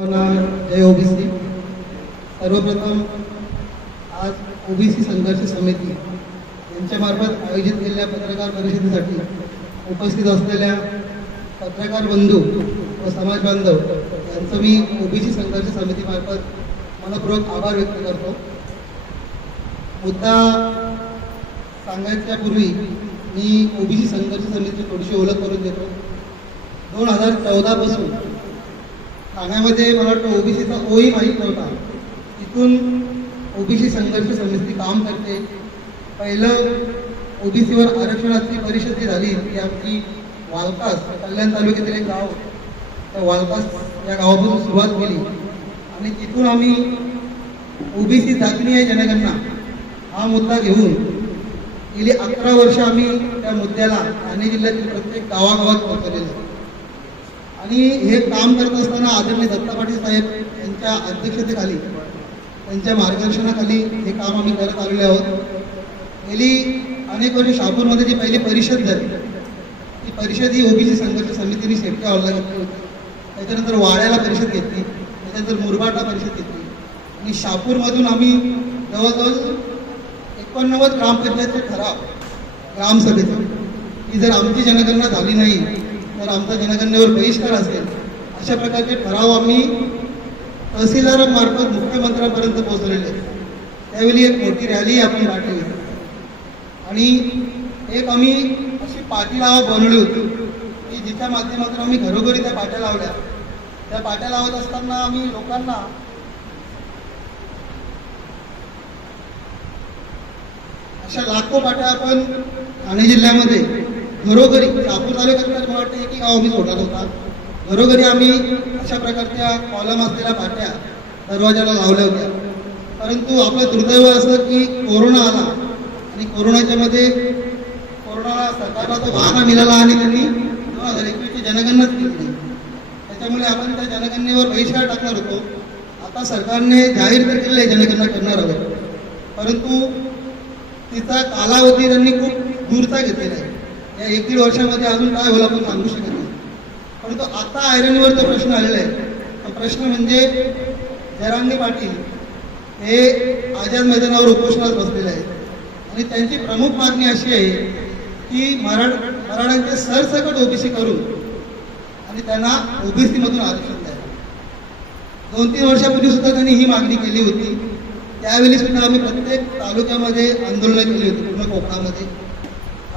जय OBC. सर्वप्रथम आज OBC संघर्ष समिती यांच्यामार्फत आयोजित केलेल्या पत्रकार परिषदेसाठी उपस्थित असलेल्या पत्रकार बंधू व समाज बांधव यांचं मी ओबीसी संघर्ष समितीमार्फत मनपूर्वक आभार व्यक्त करतो. मुद्दा सांगायच्यापूर्वी मी ओबीसी संघर्ष समितीची थोडीशी ओळख करून देतो. दोन हजार चौदापासून ठाण्यामध्ये मला वाटतं ओबीसीचा ओही माहीत नव्हता. तिथून ओबीसी संघर्ष समिती काम करते. पहिलं ओबीसीवर आरक्षणाची परिषद जी झाली ती आमची वालकास कल्याण तालुक्यातील एक गाव. त्या वालकास या गावापासून सुरुवात केली. आणि तिथून आम्ही ओबीसी जागणीय जनगणना हा मुद्दा घेऊन गेली अकरा वर्ष आम्ही त्या मुद्द्याला ठाणे जिल्ह्यातील प्रत्येक गावागावात पोहोचलेलो. आहे. आणि हे काम करत असताना आदरणीय दत्ता पाटील साहेब यांच्या अध्यक्षतेखाली त्यांच्या मार्गदर्शनाखाली हे काम आम्ही करत आलेले आहोत. गेली अनेक वर्ष शहापूरमध्ये जी पहिली परिषद झाली ती परिषद ही ओबीसी संघर्ष समितीने शेपटी हॉलला घेतली होती. त्याच्यानंतर वाड्याला परिषद घेतली त्याच्यानंतर मुरबाडला परिषद घेतली. आणि शहापूरमधून आम्ही जवळजवळ एकोणनव्वद ग्रामपंचायतचे ठराव ग्रामसभेचे की जर आमची जनगणना झाली नाही तर आमचा जनगणनेवर बहिष्कार असेल अशा प्रकारचे ठराव आम्ही तहसीलदारांमार्फत मुख्यमंत्र्यांपर्यंत पोहोचलेले आहेत. त्यावेळी एक मोठी रॅली आपण काढली आणि एक आम्ही अशी पाटी लावा बनवली होती की जिच्या माध्यमातून आम्ही घरोघरी त्या पाट्या लावल्या त्या पाट्या लावत असताना आम्ही लोकांना अशा लाखो पाट्या आपण ठाणे जिल्ह्यामध्ये घरोघरी शहापूर तालुक्यात तर मला वाटतं की गाव आम्ही सोडला होता घरोघरी आम्ही अशा प्रकारच्या कॉलम असलेल्या पाट्या दरवाजाला लावल्या होत्या. परंतु आपलं दुर्दैव असं की कोरोना आला आणि कोरोनाच्या मध्ये कोरोना सरकारला तो वाहना मिळाला आणि त्यांनी दोन हजार एकवीसची जनगणनाच केली त्याच्यामुळे आपण त्या जनगणनेवर बहिष्कार टाकणार होतो. आता सरकारने जाहीर तर केलेलं आहे जनगणना करणार आहोत. परंतु तिचा कालावधी त्यांनी खूप दूरचा घेतलेला आहे. या एक दीड वर्षामध्ये अजून काय होईल आपण सांगू शकत नाही. परंतु आता आयरनीवर तो प्रश्न आलेला आहे. तो प्रश्न म्हणजे जरांगे पाटील हे आझाद मैदानावर उपोषणात बसलेले आहेत. आणि त्यांची प्रमुख मागणी अशी आहे की मराठ मराठ्यांचे सरसकट ओबीसी करून आणि त्यांना ओबीसीमधून आरक्षण द्या. दोन तीन वर्षापूर्वी सुद्धा त्यांनी ही मागणी केली होती. त्यावेळी सुद्धा आम्ही प्रत्येक तालुक्यामध्ये आंदोलनं केली होती पूर्ण कोकणामध्ये.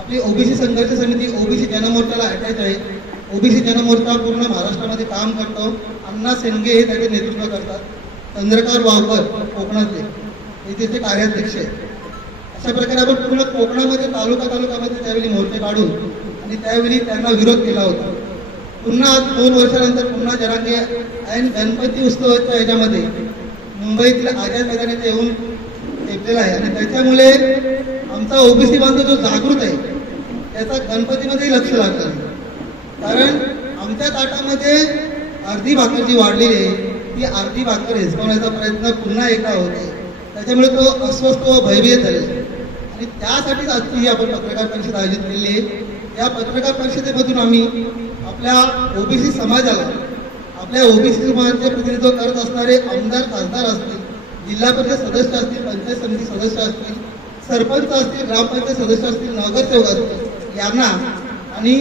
आपली ओबीसी संघर्ष समिती ओबीसी जनमोर्चाला अटॅच आहे. ओबीसी जनमोर्चा पूर्ण महाराष्ट्रामध्ये काम करतो. अण्णा सेनगे हे त्याचे नेतृत्व करतात. चंद्रकांत वावकर कोकणातले. हे त्याचे कार्याध्यक्ष आहेत. अशा प्रकारे आपण पूर्ण कोकणामध्ये तालुका तालुकामध्ये त्यावेळी मोर्चे काढून आणि त्यावेळी त्यांना विरोध केला होता. पुन्हा आज दोन वर्षानंतर पुन्हा जरांगे ऐन गणपती उत्सवाच्या याच्यामध्ये मुंबईतील आझाद मैदानात येऊन टेपलेला आहे. आणि त्याच्यामुळे आमचा ओबीसी बांधव जो जागृत आहे त्याचा गणपतीमध्येही लक्ष लागलं कारण आमच्या ताटामध्ये अर्धी भाकर जी वाढलेली आहे. ती अर्धी भाकर हिसकवण्याचा प्रयत्न पुन्हा एकदा होत त्याच्यामुळे तो अस्वस्थ व भयभीत झाले आहे. आणि त्यासाठीच आजची ही आपण पत्रकार परिषद आयोजित केली आहे. या पत्रकार परिषदेमधून आम्ही आपल्या ओबीसी समाजाला आपल्या ओबीसी समाजाचे प्रतिनिधित्व करत असणारे आमदार खासदार असतील जिल्हा परिषद सदस्य असतील पंचायत समिती सदस्य असतील सरपंच असतील ग्रामपंचायत सदस्य असतील नगरसेवक असतील यांना आणि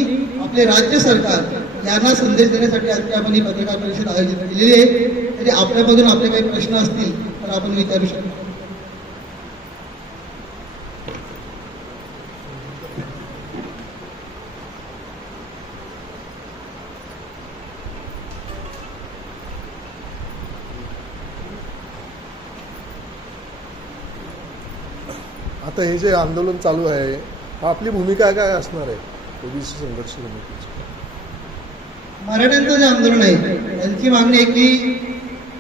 आपले राज्य सरकार यांना संदेश देण्यासाठी आजची आपण ही पत्रकार परिषद आयोजित केलेली आहे. तरी आपल्यामधून आपले काही प्रश्न असतील तर आपण विचारू शकतो. आता हे जे आंदोलन चालू आहे आपली भूमिका काय असणार आहे? ओबीसी संघर्ष समितीची. मराठ्यांचं जे आंदोलन आहे त्यांची मागणी आहे की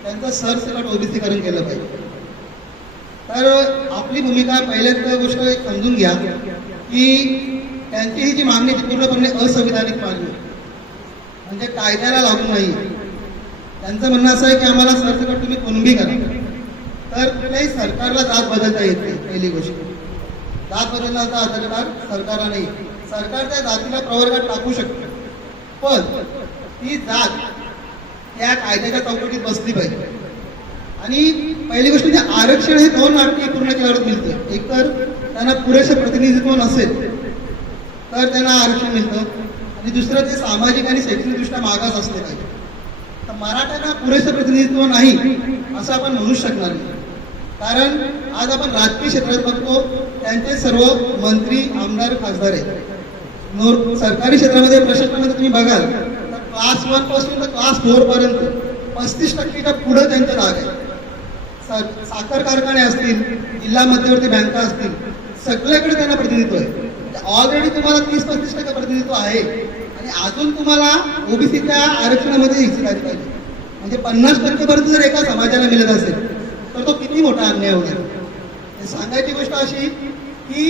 त्यांचं सरसकट ओबीसीकरण केलं पाहिजे. तर आपली भूमिका पहिल्याच गोष्ट एक समजून घ्या की त्यांची ही जी मागणी पूर्णपणे असंविधानिक मागणी आहे. म्हणजे कायद्याला लागू नाही. त्यांचं म्हणणं असं आहे की आम्हाला सरसकट तुम्ही कुणबी करा. तर कुठल्याही सरकारला जात बदलता येत नाही पहिली गोष्ट. जात बदलण्याचा अधिकार सरकारला नाही सरकार त्या जातीला प्रवर्गात टाकू शकतो. पण ती जात त्या कायद्याच्या चौकटीत बसली पाहिजे. आणि पहिली गोष्ट म्हणजे आरक्षण हे दोन नाटके पूर्ण केल्यावर मिळतं. एक तर त्यांना पुरेसं प्रतिनिधित्व नसेल तर त्यांना आरक्षण मिळतं. आणि दुसरं ते सामाजिक आणि शैक्षणिकदृष्ट्या मागास असले पाहिजे. तर मराठ्यांना पुरेसं प्रतिनिधित्व नाही असं आपण म्हणू शकणार नाही. कारण आज आपण राजकीय क्षेत्रात बघतो त्यांचे सर्व मंत्री आमदार खासदार आहेत. नोर सरकारी क्षेत्रामध्ये प्रशासनामध्ये तुम्ही बघाल तर क्लास वनपासून तर क्लास फोर पर्यंत पस्तीस टक्केच्या पुढे त्यांचा राग आहे. सा- साखर कारखाने असतील जिल्हा मध्यवर्ती बँका असतील सगळ्याकडे त्यांना प्रतिनिधित्व आहे. म्हणजे ऑलरेडी तुम्हाला तीस पस्तीस टक्के प्रतिनिधित्व आहे. आणि अजून तुम्हाला ओबीसीच्या आरक्षणामध्ये हिस्सेदारी पाहिजे. म्हणजे पन्नास टक्केपर्यंत जर एका समाजाला मिळत असेल तर तो किती मोठा अन्याय होणार? म्हणजे सांगायची गोष्ट अशी की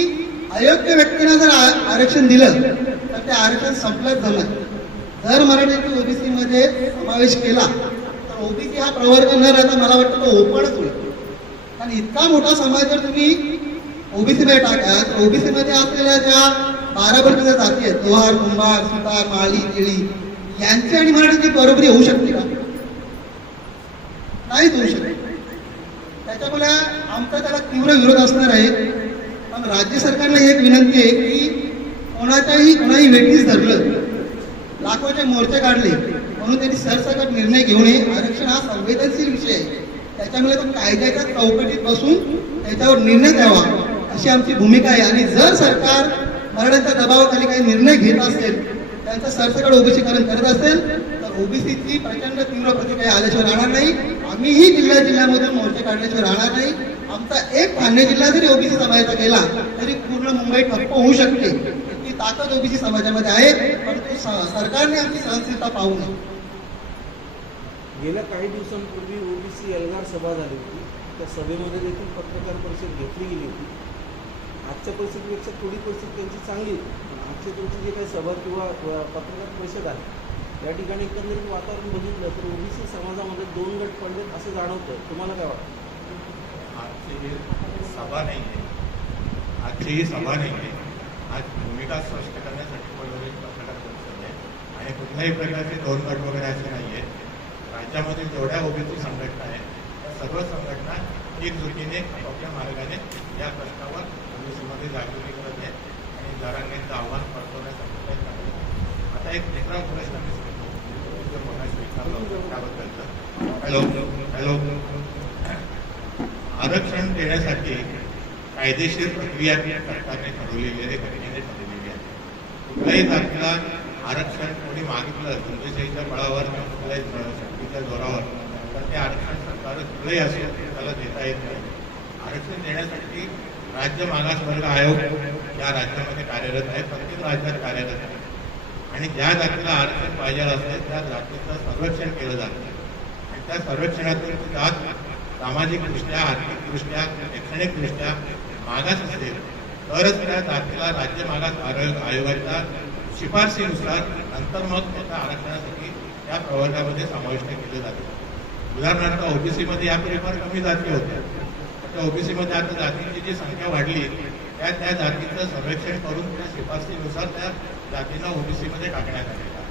अयोग्य व्यक्तीला जर आरक्षण दिलं तर ते आरक्षण संपलंच जमत जर मराठ्याची ओबीसी मध्ये समावेश केला तर ओबीसी हा प्रवर्ग न राहता मला वाटतं तो ओपनच होईल. कारण इतका मोठा समाज जर तुम्ही ओबीसी मध्ये टाका तर ओबीसी मध्ये असलेल्या ज्या बारा प्रकारच्या जाती आहेत लोहार कुंभार सुतार माळी केळी यांची आणि मराठीची बरोबरी होऊ शकते का? नाहीच होऊ शकते. त्याच्यामुळे आमचा त्याला तीव्र विरोध असणार आहे. राज्य सरकारला एक विनंती आहे की कोणाच्याही कोणाही वेटीस धरलं लाखोचे मोर्चे काढले म्हणून त्यांनी सरसकट निर्णय घेऊ नये आरक्षण हा संवेदनशील विषय आहे. त्याच्यामुळे तो कायद्याच्या चौकटीत बसून त्याच्यावर निर्णय द्यावा अशी आमची भूमिका आहे. आणि जर सरकार मराठ्यांच्या दबावाखाली काही निर्णय घेत असेल त्यांचं सरसकट ओबीसीकरण करत असेल तर ओबीसीची प्रचंड तीव्र प्रतिक्रिया आल्याशिवाय राहणार नाही. आम्हीही जिल्ह्या जिल्ह्यामधून मोर्चे काढल्याशिवाय राहणार नाही. आमचा एक ठाणे जिल्हा जरी ओबीसी समाजाचा गेला तरी पूर्ण मुंबई ठप्प होऊ शकते. ती ताकद ओबीसी समाजामध्ये आहे परंतु सरकारने आमची सहनशीलता पाहू नये. गेल्या काही दिवसांपूर्वी ओबीसी एल्गार सभा झाली होती. त्या सभेमध्ये देखील पत्रकार परिषद घेतली गेली होती. आजच्या परिस्थितीपेक्षा थोडी परिस्थिती त्यांची चांगली होती. पण आजची तुमची जे काही सभा किंवा पत्रकार परिषद आहे या ठिकाणी एकंदरीत वातावरण बघितलं तर ओबीसी समाजामध्ये दोन गट पडलेत असं जाणवतं तुम्हाला काय वाटतं? आजची ही सभा नाही आहे आजची ही सभा नाही आहे आज भूमिका स्पष्ट करण्यासाठी बोलवलेली पत्रकार परिषद आहे आणि कुठल्याही प्रकारचे दोन गट वगैरे असे नाही आहेत राज्यामध्ये जेवढ्या ओबीसी संघटना आहेत त्या सर्व संघटना एकजुटीने आपल्या मार्गाने या प्रश्नावर ओबीसीमध्ये जागृती करत आहेत आणि जरांगेचं आव्हान परतवण्यासाठी प्रयत्न करत आहेत. आता एक तिसरा प्रश्न मी सांगतो. जो मगाशी त्याबद्दलचं. हॅलो. हॅलो. आरक्षण देण्यासाठी कायदेशीर प्रक्रिया सरकारने ठरवलेली आहे घटनेने ठरवलेली आहे. कुठल्याही तारखेला आरक्षण कोणी मागितलं गुंडेशाहीच्या बळावर किंवा कुठल्याही शक्तीच्या जोरावर तर ते आरक्षण सरकार कुठलंही असेल त्याला देता येत नाही. आरक्षण देण्यासाठी राज्य मागासवर्ग आयोग या राज्यामध्ये कार्यरत आहे प्रत्येक राज्यात कार्यरत आहे. आणि ज्या जातीला आरक्षण पाहिजे असेल त्या जातीचं सर्वेक्षण केलं जातं. आणि त्या सर्वेक्षणातून जात सामाजिकदृष्ट्या आर्थिकदृष्ट्या शैक्षणिकदृष्ट्या मागास असेल तरच त्या जातीला राज्य मागास आरोग्य आयोगाच्या शिफारसीनुसार नंतर मग त्याच्या आरक्षणासाठी त्या प्रवर्गामध्ये समाविष्ट केले जाते. उदाहरणार्थ ओबीसीमध्ये यापूर्वी फार कमी जाती होत्या. त्या ओबीसीमध्ये आता जातींची जी संख्या वाढली त्या त्या जातीचं सर्वेक्षण करून त्या शिफारसीनुसार त्या जातींना ओबीसीमध्ये टाकण्यात आलेला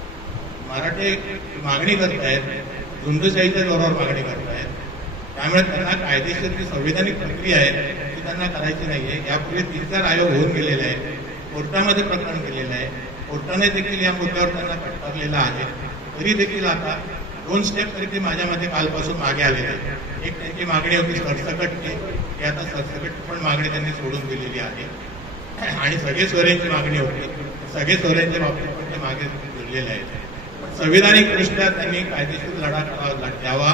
मराठे मागणी करत आहेत झुंडशाहीच्या जोरावर मागणी करत आहेत त्यामुळे त्यांना कायदेशीर जी संविधानिक प्रक्रिया आहे ती त्यांना करायची नाही आहे. यापूर्वी तीन चार आयोग होऊन गेलेले आहेत. कोर्टामध्ये प्रकरण केलेलं आहे. कोर्टाने देखील या मुद्द्यावर त्यांना फटकारलेला आहे. तरी देखील आता दोन स्टेप तरी ते माझ्यामध्ये कालपासून मागे आलेले आहेत. एक त्यांची मागणी होती सरसकटची की आता सरसकट पण मागणी त्यांनी सोडून दिलेली आहे. आणि सगळे सोयऱ्यांची मागणी होती. सगळे सोयऱ्यांच्या बाबतीत पण ते मागे जोडलेले आहेत. संविधानिकदृष्ट्या संविधानिक दृष्ट्या त्यांनी कायदेशीर लढा द्यावा.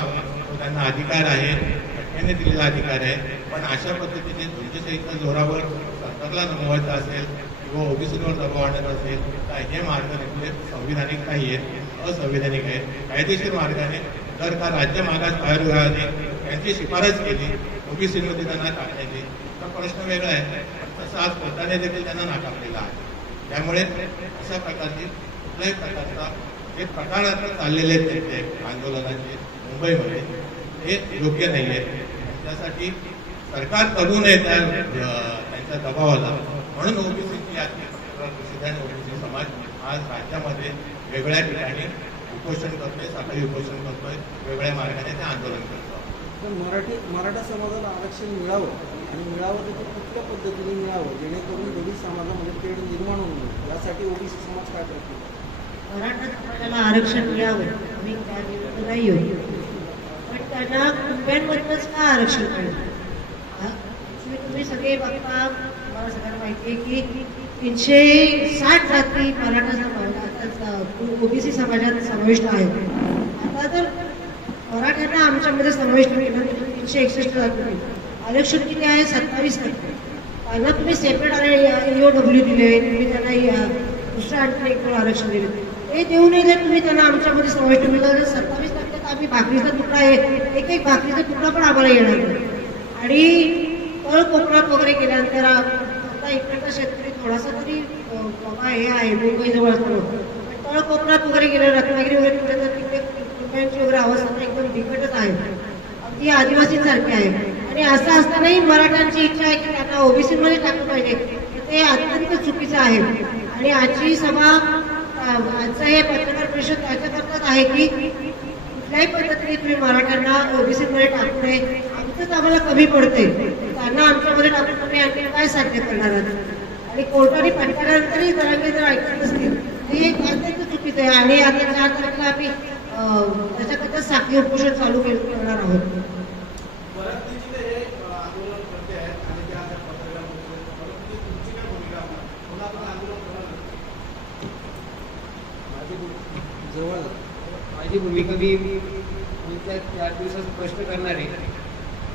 त्यांना अधिकार आहे घटनेने दिलेला अधिकार आहे. पण अशा पद्धतीने धुंडशाहीच्या जोरावर सरकारला नमवायचं असेल किंवा ओबीसीवर दबाव आणत असेल तर हे मार्ग म्हणजे संविधानिक नाही आहेत असंविधानिक आहेत कायदेशीर मार्गाने जर का राज्य मागास आयोगाने त्यांची शिफारस केली ओबीसीमध्ये त्यांना टाकण्याची तर प्रश्न वेगळा आहे. तसं आज कोर्टाने देखील त्यांना नाकारलेला आहे. त्यामुळे अशा प्रकारची कुठल्याही प्रकारचा जे प्रकार आता चाललेले आहेत त्यांचे आंदोलनाचे मुंबईमध्ये हे योग्य नाही आहे त्यासाठी सरकार करू नये त्या त्यांच्या दबावाला. म्हणून ओबीसीची याची पत्रकार आणि ओबीसी समाज आज राज्यामध्ये वेगळ्या ठिकाणी उपोषण करतोय सकाळी उपोषण करतोय वेगळ्या मार्गाने ते आंदोलन करतो पण मराठी मराठा समाजाला आरक्षण मिळावं आणि मिळावं ते कुठल्या पद्धतीने मिळावं जेणेकरून दोन्ही समाजामध्ये तेढ निर्माण होऊ नये. यासाठी ओबीसी समाज काय करतो मराठा समाजाला आरक्षण मिळावं आम्ही त्या नाही होत पण त्यांना कुटुंबांमधूनच का आरक्षण मिळालं तुम्ही सगळे बघता मला सगळ्यांना माहिती आहे की तीनशे साठ जाती मराठा समाज ओबीसी समाजात समाविष्ट आहेत आता तर मराठ्यांना आमच्यामध्ये समाविष्ट केलं तर तीनशे एकसष्ट जाती आरक्षण किती आहे सत्तावीस टक्के त्यांना तुम्ही सेपरेट आणि ओ डब्ल्यू दिले तुम्ही त्यांना या- दुसरं आणखी एक आरक्षण दिले हे देऊ नये तुम्ही त्यांना आमच्यामध्ये समाविष्ट केलं सत्तावीस टक्के तर आम्ही भाकरीचा तुकडा आहे. एक एक भाकरीचा तुकडा पण आम्हाला येणार आणि तळ कोकणात वगैरे गेल्यानंतर आता इकडचा शेतकरी थोडासा तरी बाबा हे आहे मुंबईजवळ असतो. तळ कोकणात वगैरे गेलं रत्नागिरी वगैरे कुठे तर तिकडे कुटुंबांची वगैरे अवस्था एकदम बिकटच आहे. अगदी आदिवासींसारखी आहे. आणि असं असतानाही मराठ्यांची इच्छा आहे की त्यांना ओबीसीमध्ये टाकलं पाहिजे. ते अत्यंत चुकीचं आहे. आणि आजची सभा आजचं हे पत्रकार परिषद त्याच्याकरताच आहे की कुठल्याही पद्धतीने तुम्ही मराठ्यांना ओबीसीमध्ये टाकू नये. आमचंच आम्हाला कमी पडते त्यांना आमच्यामध्ये टाकून तुम्ही आणखी काय साध्य करणार आहात? आणि कोर्टाने फटकारल्यानंतरही जरांनी जर ऐकत नसतील हे एक अत्यंत चुकीचं आहे. आणि आता चार तारखेला आम्ही अं, त्याच्याकरता साखळी उपोषण चालू केलं- करणार आहोत बऱ्याच दिवशी ते हे आंदोलन करते आहेत आणि त्या पत्रकार परंतु तुमची काय भूमिका पुन्हा पण आंदोलन करणार जवळ माझी भूमिका मी पुढच्या चार दिवसात स्पष्ट करणार. आहे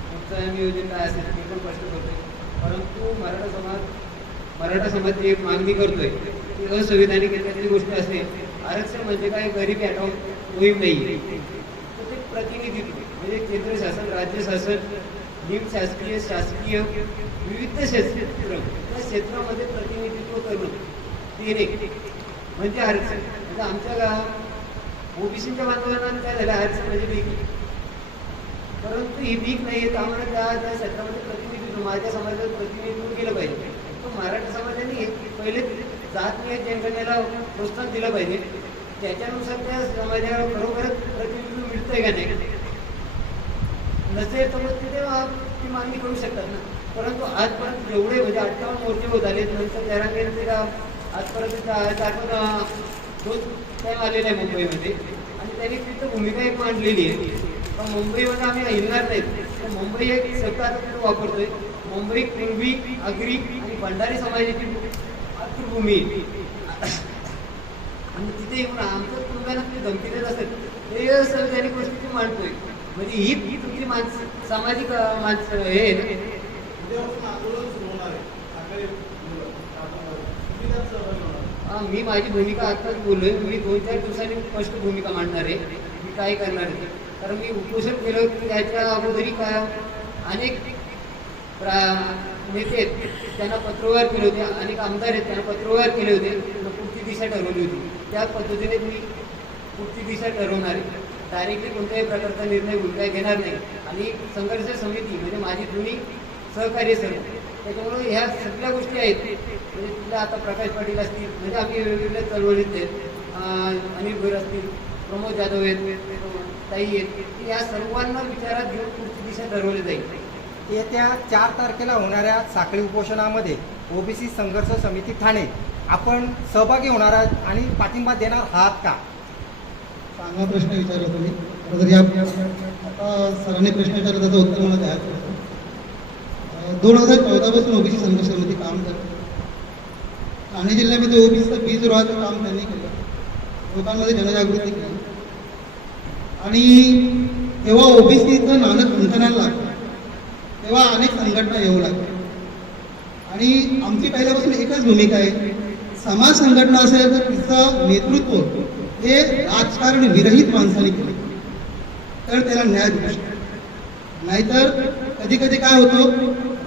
पुढचं नियोजन काय असेल ते पण स्पष्ट करतोय. परंतु मराठा समाज मराठा समाज जी एक मागणी करतोय ती असंविधानिक एखादी गोष्ट असते आरक्षण म्हणजे काय? गरिबी हटाव मोहीम नाही. तर ते प्रतिनिधित्व म्हणजे केंद्र शासन राज्य शासन निम शासकीय शासकीय विविध क्षेत्र त्या क्षेत्रामध्ये प्रतिनिधित्व करणं ते म्हणजे आरक्षण. म्हणजे आमच्या गावात ओबीसीच्या बांधवांना काय झालं? आरक्षण म्हणजे भीक. परंतु ही भीक नाही आहे आम्हाला त्या त्या क्षेत्रामध्ये प्रतिनिधित्व माझ्या समाजात प्रतिनिधित्व केलं पाहिजे. तो मराठा समाजाने पहिले पहिले जातीय जनगणनेला प्रोत्साहन दिलं पाहिजे. त्याच्यानुसार त्या समाजाला खरोखरच प्रतिनिधित्व मिळतंय का नाही? नसेल तर मग तिथे ती मागणी करू शकतात ना. परंतु आजपर्यंत जेवढे म्हणजे अठ्ठावन्न मोर्चे होत आले नंतर जरांगेंचे आजपर्यंत चार तो त्या आलेला आहे मुंबईमध्ये? आणि त्यांनी तिथं भूमिका एक मांडलेली आहे. पण मुंबईमध्ये आम्ही हिरणार नाहीत तर मुंबई एक सरकार वापरतोय. मुंबई कुणबी आगरी आणि भंडारी समाजाची मातृभूमी. आहे. आणि तिथे येऊन आमचं कुटुंबाला ते धमकी देत असतात. हे त्यांनी गोष्टी मांडतोय. म्हणजे ही ही तुमची माणसं सामाजिक माणसं हे आहे ना? उद्यापासून आंदोलन सुरू होणार आहे. मी माझी भूमिका बोललो बोललोय. मी दोन चार दिवसांनी स्पष्ट भूमिका मांडणार आहे. मी काय करणार आहे? कारण मी उपोषण केलं होतं त्याच्या अगोदरी काय अनेक प्रा- नेते आहेत त्यांना पत्रव्यवहार केले होते. अनेक आमदार आहेत त्यांना पत्रव्यवहार केले होते. त्यांना पुढची दिशा ठरवली होती. त्या पद्धतीने मी पुढची दिशा ठरवणार आहे. डायरेक्टली कोणत्याही प्रकारचा निर्णय भूमिका घेणार नाही. आणि संघर्ष समिती म्हणजे माझी जुनी सहकार्य सर्व त्याच्यामुळे ह्या सगळ्या गोष्टी आहेत. म्हणजे तुला आता प्रकाश पाटील असतील म्हणजे आम्ही वेगवेगळ्या चळवळीत आहेत. अनिल भोईर असतील प्रमोद जाधव आहेत ताई आहेत. या सर्वांना विचारात घेऊन पुढची दिशा ठरवली जाईल. येत्या चार तारखेला होणाऱ्या साखळी उपोषणामध्ये ओबीसी संघर्ष समिती ठाणे. आपण सहभागी होणार आहात आणि पाठिंबा देणार आहात का? चांगला प्रश्न विचारला तुम्ही. खरं तर या आता सरांनी प्रश्न विचारला त्याचं उत्तर मला द्यायचं होतं दोन हजार चौदापासून ओबीसी संघर्ष समिती काम करत ठाणे जिल्ह्यामध्ये ओबीसीचं बीज रोहाचं काम त्यांनी केलं. लोकांमध्ये जनजागृती केली. आणि तेव्हा ओबीसीचं नाणं खंखनाला लागलं. तेव्हा अनेक संघटना येऊ लागल्या. आणि आमची पहिल्यापासून एकच भूमिका आहे. समाज संघटना असेल तर तिचं नेतृत्व हे राजकारण विरहित माणसाने केलं. तर त्याला न्याय मिळू शकतो. नाहीतर कधी कधी काय होतं?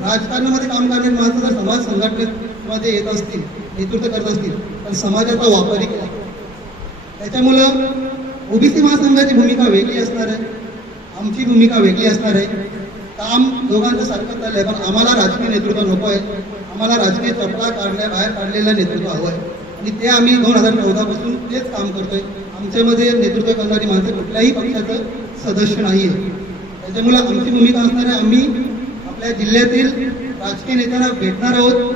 राजकारणामध्ये काम करणारी माणसं जर समाज संघटनेमध्ये येत असतील नेतृत्व करत असतील पण समाजाचा वापरही केला त्याच्यामुळं ओबीसी महासंघाची भूमिका वेगळी असणार आहे आमची भूमिका वेगळी असणार आहे. काम दोघांचं सारखं चाललंय पण आम्हाला राजकीय नेतृत्व नको आहे. आम्हाला राजकीय चपला काढल्या बाहेर काढलेलं नेतृत्व हवं आहे. आणि ते आम्ही दोन हजार चौदापासून तेच काम करतोय. आमच्यामध्ये नेतृत्व करणारी माणसं कुठल्याही पक्षाचं सदस्य नाही आहे त्याच्यामुळे आमची भूमिका असणार आहे. आम्ही आपल्या जिल्ह्यातील राजकीय नेत्यांना भेटणार आहोत.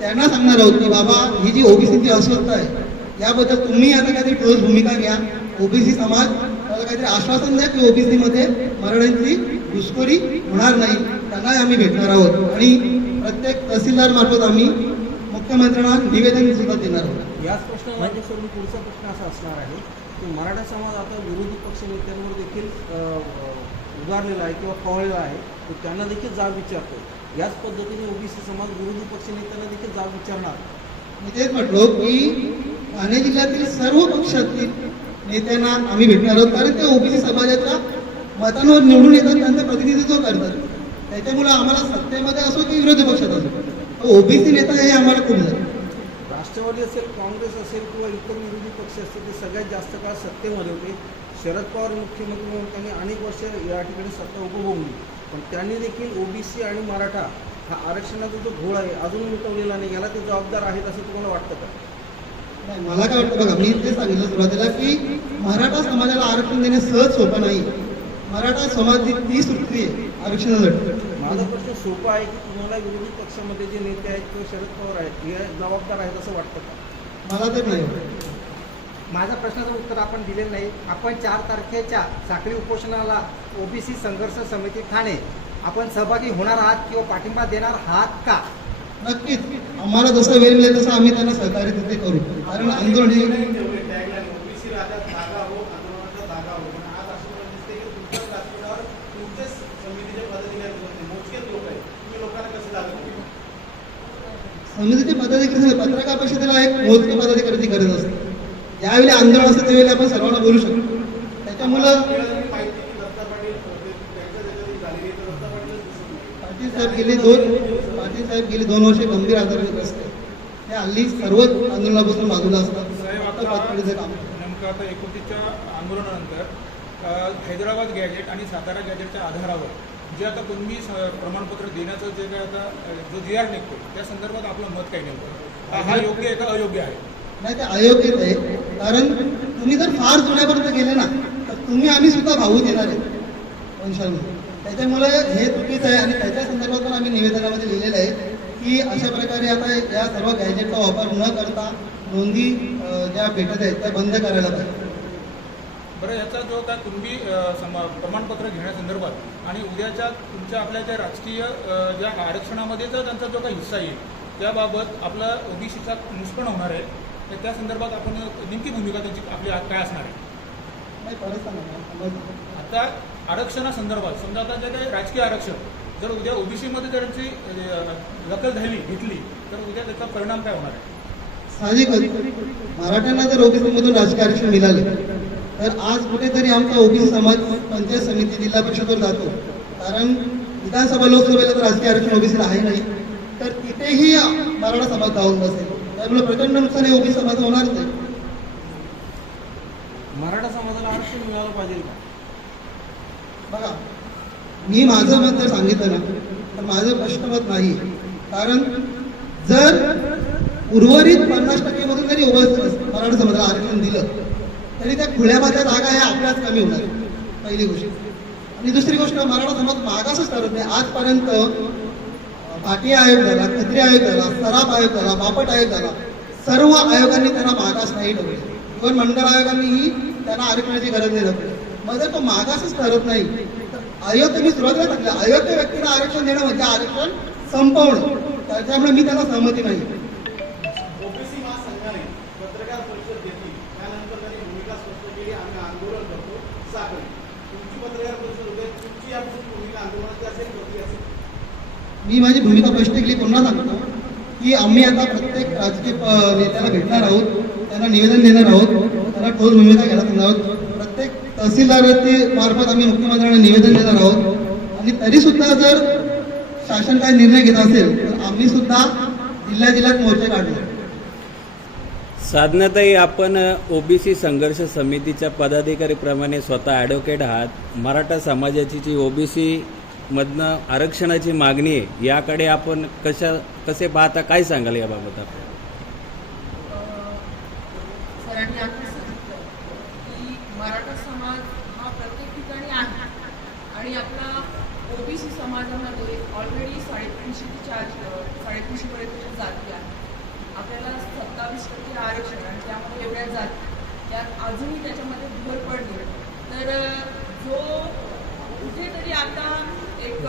त्यांना सांगणार आहोत की बाबा ही जी ओबीसीची अस्वस्थता आहे याबद्दल तुम्ही आता काहीतरी ठोस भूमिका घ्या. ओबीसी समाज त्याला काहीतरी आश्वासन द्या की ओबीसीमध्ये मराठ्यांची घुसखोरी होणार नाही. त्यांनाही आम्ही भेटणार आहोत. आणि प्रत्येक तहसीलदार मार्फत आम्ही मुख्यमंत्र्यांना निवेदन सुद्धा देणार आहोत. याच प्रश्नामध्ये सोडून पुढचा प्रश्न असा असणार आहे की मराठा समाज आता विरोधी पक्ष नेत्यांवर देखील उभारलेला आहे किंवा कवळलेला आहे तो त्यांना देखील जाब विचारतो याच पद्धतीने ओबीसी समाज विरोधी पक्ष नेत्यांना देखील जाब विचारणार. मी तेच म्हटलो की ठाणे जिल्ह्यातील सर्व पक्षातील नेत्यांना आम्ही भेटणार आहोत कारण ते ओबीसी समाजाच्या मतांवर निवडून येतात त्यांचं प्रतिनिधित्व करतात. त्याच्यामुळे आम्हाला सत्तेमध्ये असो की विरोधी पक्षात असो. ओबीसी नेता हे आम्हाला खूप झाले राष्ट्रवादी असेल काँग्रेस असेल किंवा इतर विरोधी पक्ष असतील ते सगळ्यात जास्त काळ सत्तेमध्ये होते. शरद पवार मुख्यमंत्री म्हणून त्यांनी अनेक वर्ष या ठिकाणी सत्ता उपभोगली. पण त्यांनी देखील ओबीसी आणि मराठा हा आरक्षणाचा जो घोळ आहे अजून मिटवलेला नाही. याला ते जबाबदार आहेत असं तुम्हाला वाटतं का? नाही मला काय वाटतं बघा मी ते सांगितलं सुरुवातीला की मराठा समाजाला आरक्षण देणे सहज सोपं नाही. मराठा समाज ही ती सूत्री आहे आरक्षणासाठी. माझा प्रश्न सोपा आहे की तुम्हाला विरोधी पक्षामध्ये जे नेते आहेत किंवा शरद पवार आहेत हे जबाबदार आहेत असं वाटतं का? मला तर नाही माझ्या प्रश्नाचं उत्तर आपण दिलेलं नाही. आपण चार तारखेच्या साखळी उपोषणाला ओबीसी संघर्ष समिती ठाणे. आपण सहभागी होणार आहात किंवा पाठिंबा देणार आहात का? नक्कीच. आम्हाला जसं वेळ मिळेल तसं आम्ही त्यांना सहकार्य तिथे करू. कारण आंदोलन हे समितीचे पदाधिकारी पत्रकार परिषदेला एक मोजके पदाधिकारी करत असते. ज्यावेळी आंदोलन असतं त्यावेळी आपण सर्वांना बोलू शकतो. त्याच्यामुळं पाटील साहेब गेले दोन पाटील साहेब गेली दोन वर्षे गंभीर आजाराने असते ते हल्ली सर्वच आंदोलनापासून बाजूला असतात. पातळीचं काम. नेमकं आता एकोणतीसच्या आंदोलनानंतर हैदराबाद गॅजेट आणि सातारा गॅजेटच्या आधारावर जे आता कुणबी स- प्रमाणपत्र देण्याचं जे काय आता जो जी आर निघतो त्या संदर्भात आपलं मत काय नेमकं? हा- हा योग्य आहे का अयोग्य आहे? नाही ते अयोग्यच आहे. कारण तुम्ही जर फार जुन्यापर्यंत गेले ना तर तुम्ही आम्ही सुद्धा भाऊ देणार आहे वंशामध्ये त्याच्यामुळे हे चुकीचं आहे आणि त्याच्या संदर्भात पण आम्ही निवेदनामध्ये लिहिलेलं आहे की अशा प्रकारे आता या सर्व गॅजेटचा वापर न करता नोंदी ज्या भेटत आहेत त्या बंद करायला पाहिजे. बरं याचा जो काय तुम्ही प्रमाणपत्र घेण्यासंदर्भात आणि उद्याच्या तुमच्या आपल्या ज्या राजकीय ज्या आरक्षणामध्येचा त्यांचा जो काही हिस्सा येईल त्याबाबत आपला ओबीसीचा निष्पन्न होणार आहे. तर त्या संदर्भात आपण नेमकी भूमिका त्यांची आपली काय असणार आहे. आता आरक्षणासंदर्भात समजा आता जे काही राजकीय आरक्षण जर उद्या ओबीसीमध्ये त्यांची दखल झाली घेतली तर उद्या त्याचा परिणाम काय होणार आहे? साहजिकच मराठ्यांना जर ओबीसी मधून राजकीय आरक्षण मिळाले तर आज कुठेतरी आमचा ओबीसी समाज पंचायत समिती जिल्हा परिषदवर जातो. कारण विधानसभा लोकसभेला तर राजकीय आरक्षण ओबीसीला आहे नाही. तर तिथेही मराठा समाज जाऊन बसेल. त्यामुळे प्रचंड नुकसान हे ओबीसी समाज होणारच आहे मराठा समाजाला आरक्षण मिळालं पाहिजे का? बघा मी माझं मत जर सांगितलं ना तर माझं स्पष्ट मत नाही. कारण जर उर्वरित पन्नास टक्केमधून जरी मराठा समाजाला आरक्षण दिलं तरी त्या खुल्यामध्ये जागा ह्या आपल्याच कमी होणार. पहिली गोष्ट. आणि दुसरी गोष्ट मराठा समाज मागासच ठरत नाही. आजपर्यंत पाटी आयोग झाला खत्री आयोग झाला सराफ आयोग झाला बापट आयोग झाला सर्व आयोगांनी त्यांना मागास नाही ठेवले. पण मंडळ आयोगांनीही त्यांना आरक्षणाची गरज नाही ठेवली मग जर तो मागासच ठरत नाही तर आयोग तुम्ही सुरुवातीला टाकलं अयोग्य व्यक्तीला आरक्षण देणं म्हणजे आरक्षण संपवणं. त्याच्यामुळे मी त्याला सहमती नाही ओबीसी महासंघाने पत्रकार परिषद घेतली त्यानंतर त्यांनी भूमिका स्पष्ट केली आम्ही आंदोलन करतो साखळी तुमची पत्रकार परिषद होते तुमची यापूर्वी भूमिका आंदोलनाची असेल होती असेल मी माझी भूमिका स्पष्ट केली पुन्हा सांगतो की आम्ही आता प्रत्येक राजकीय प- नेत्याला भेटणार आहोत त्यांना निवेदन देणार आहोत त्यांना ठोस भूमिका घ्यायला सांगणार आहोत. प्रत्येक तहसीलदार मार्फत आम्ही मुख्यमंत्र्यांना निवेदन देणार आहोत. आणि तरी सुद्धा जर शासन काय निर्णय घेत असेल तर आम्ही सुद्धा जिल्ह्या जिल्ह्यात मोर्चे काढले साधनाताई आपण ओबीसी संघर्ष समितीच्या पदाधिकारीप्रमाणे स्वतः ॲडव्होकेट आहात. मराठा समाजाची जी ओबीसी मधनं आरक्षणाची मागणी आहे याकडे आपण कशा कसे पाहता काय सांगाल याबाबत आपण सरांनी आता सांगितलं की आणि आपला ओबीसी समाजामध्ये ऑलरेडी साडेतीनशे ते चार साडेतीनशे पर्यंतच्या जाती आहेत आपल्याला सत्तावीस टक्के आरक्षण आणि त्यामध्ये एवढ्या जाती त्यात अजूनही त्याच्यामध्ये भर पडली तर अ, जो कुठेतरी आता एक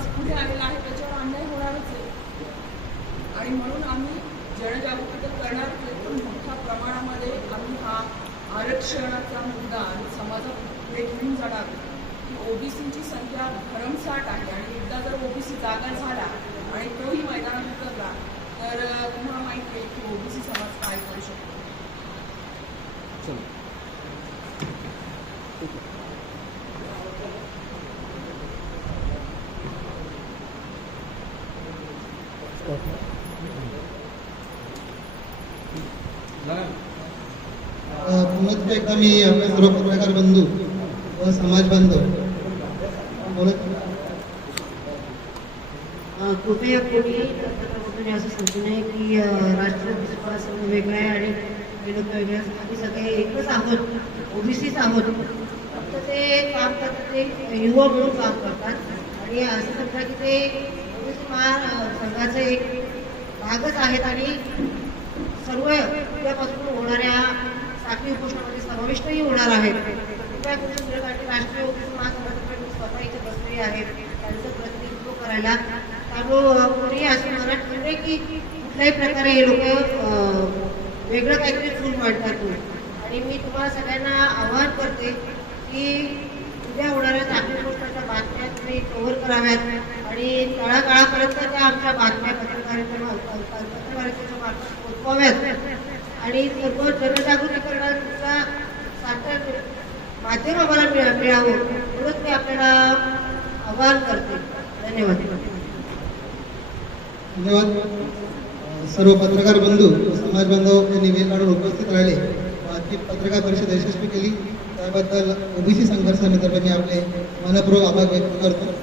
समाज पुढे आलेला आहे त्याच्यावर अन्याय होणारच आहे आणि म्हणून आम्ही जनजागृती तर करणार पण मोठ्या प्रमाणामध्ये आम्ही हा आरक्षणाचा मुद्दा आणि समाजात पुढे घेऊन जाणार. की ओबीसीची संख्या भरमसाठ आहे आणि एकदा जर ओबीसी जागा झाला आणि तोही मैदानात उतरला तर तुम्हाला माहिती आहे की ओबीसी समाज काय करू शकतो. झालं एकदा मी? आपले सर्व पत्रकार बंधू व समाज बांधव. बोलत कृपया कोणी पत्रकारांनी असं समजू नये की राष्ट्रीय ओबीसी संघ वेगळा आहे आणि हे लोक वेगळे आम्ही सगळे एकच आहोत ओबीसीच आहोत. फक्त ते काम करतात ते युवा म्हणून काम करतात. आणि असं समजा की ते ओबीसी महासंघाचे एक भागच आहेत आणि सर्व उद्यापासून होणाऱ्या साखळी उपोषणामध्ये समाविष्टही होणार आहेत. म्हणजे राष्ट्रीय ओबीसी स्वतः इथे आहे त्यांचं प्रतिनिधित्व करायला. त्यामुळं कोणी असं की कुठल्याही प्रकारे हे लोक वेगळं काहीतरी चूल मांडतात आणि मी तुम्हाला सगळ्यांना आवाहन करते की उद्या होणाऱ्या सातवी गोष्टीच्या बातम्या तुम्ही कव्हर कराव्यात. आणि तळागाळापर्यंत त्या आमच्या बातम्या पत्रकारिता पत्रकारितेच्या मार्फत पोचवाव्यात आणि सर्व जनजागृती करण्याचा माध्यम आम्हाला मिळा मिळावं म्हणून मी आपल्याला आवाहन करते. धन्यवाद. धन्यवाद. सर्व पत्रकार बंधू समाज बांधव यांनी वेळ काढून उपस्थित राहिले. व आजची पत्रकार परिषद यशस्वी केली. त्याबद्दल ओबीसी संघर्ष समितीतर्फे आपले मनपूर्वक आभार व्यक्त करतो.